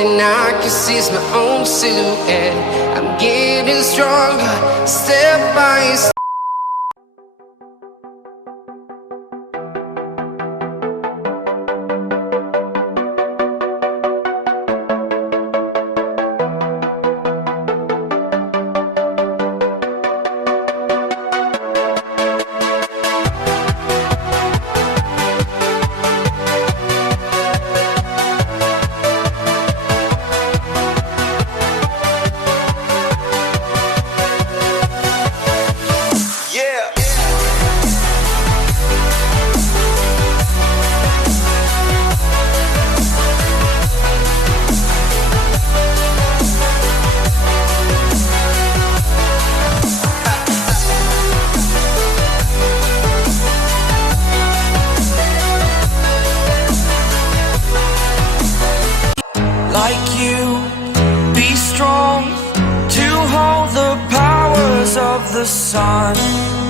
thing I can see is my own silhouette. I'm getting stronger, step by step. Like you, be strong to hold the powers of the sun.